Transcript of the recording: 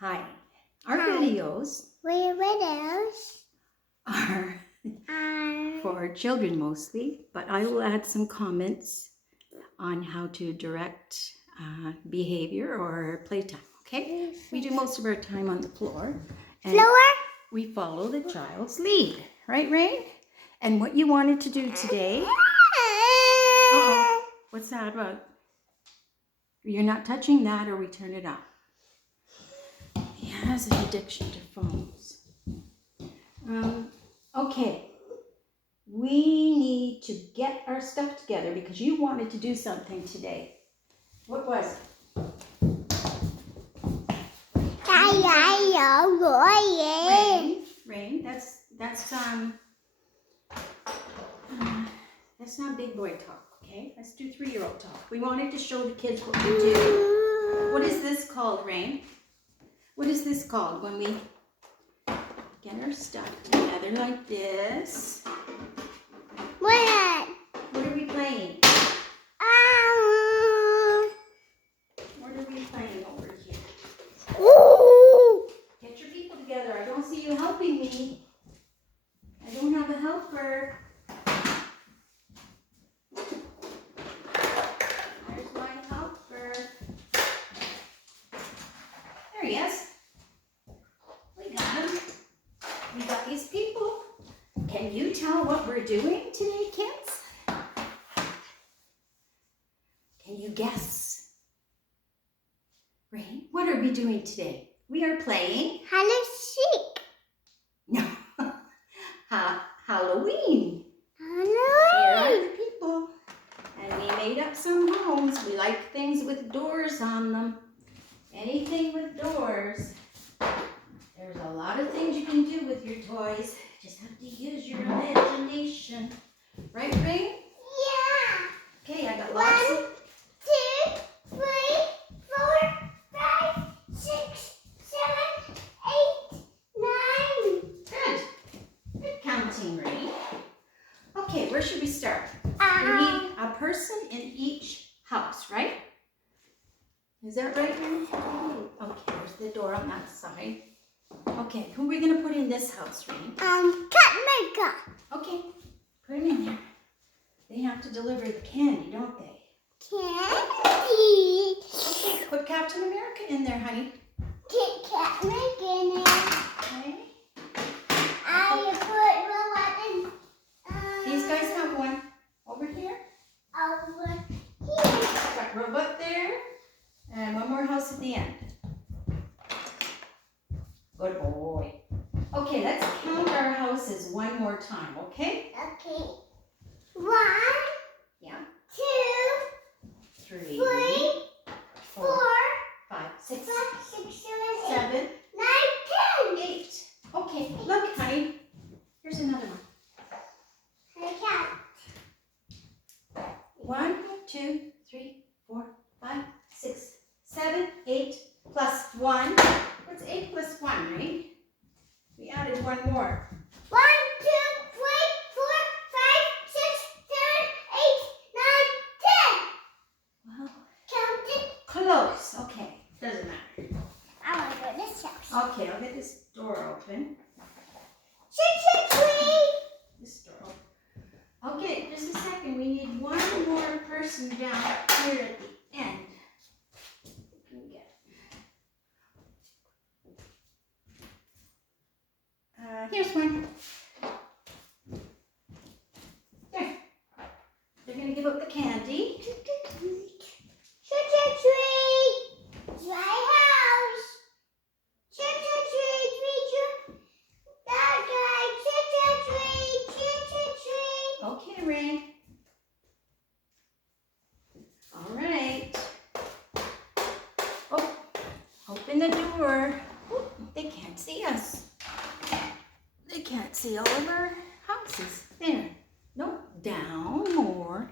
Hi. Our Hi. videos Videos are are for children mostly, but I will add some comments on how to direct behavior or playtime, okay? We do most of our time on the floor. And we follow the child's lead, right, Rain? And what you wanted to do today... Uh-oh. What's that about? You're not touching that or we turn it off. He has an addiction to phones. Okay. We need to get our stuff together because you wanted to do something today. What was it? Rain. That's not big boy talk, okay? Let's do 3-year-old talk. We wanted to show the kids what we do. What is this called, Rain? What is this called when we get our stuff together like this? What? What are we playing? What are we playing over here? Get your people together. I don't see you helping me. I don't have a helper. There's my helper. There he is. We got him. We got these people. Can you tell what we're doing today, kids? Can you guess? Rain, what are we doing today? We are playing Hide and seek. No. Halloween. Here are the people. And we made up some homes. We like things with doors on them. Anything with doors. There's a lot of things you can do with your toys. Just have to use your imagination. Right, Rain? Yeah. Okay, I got lots of... 1, 2, 3, 4, 5, 6, 7, 8, 9. Good. Good counting, Rain. Okay, where should we start? We need a person in each house, right? Is that right, Rain? Okay, there's the door on that side. Okay, who are we going to put in this house, Rain? Cat maker. Okay, put him in there. They have to deliver the candy, don't they? Candy. Okay, put Captain America in there, honey. Cat maker in it. Okay. I put the weapon. These guys have one over here. Over here. Got robot there. And one more house at the end. Good boy. Okay, let's count our houses one more time, okay? Okay. 1, Yeah. 2, 3, 3, 4, 5, 6, 5, 6, 7, 7, 8, 9, 10. 8. Okay, look, honey. Here's another one. I count. 1, 2, 3, 4, 5, 6, 7, 8 plus 1. What's 8 plus 1, right? We added one more. 1, 2, 3, 4, 5, 6, 7, 8, 9, 10. Well, Count it. close. Okay, doesn't matter. I want to go to this house. Okay, I'll get this door open. 6, 6, 3. This door open. Okay, just a second. We need one more person down here at the end. Here's one. There. They're going to give up the candy. 6, 6, 3. Dry house. 6, 6, 3, 3, 2. That guy. 6, 6, 3. 6, 6, 3. Okay, Rain. All right. Oh, open the door. Oh, they can't see us. They can't see all of our houses. There. No, down more.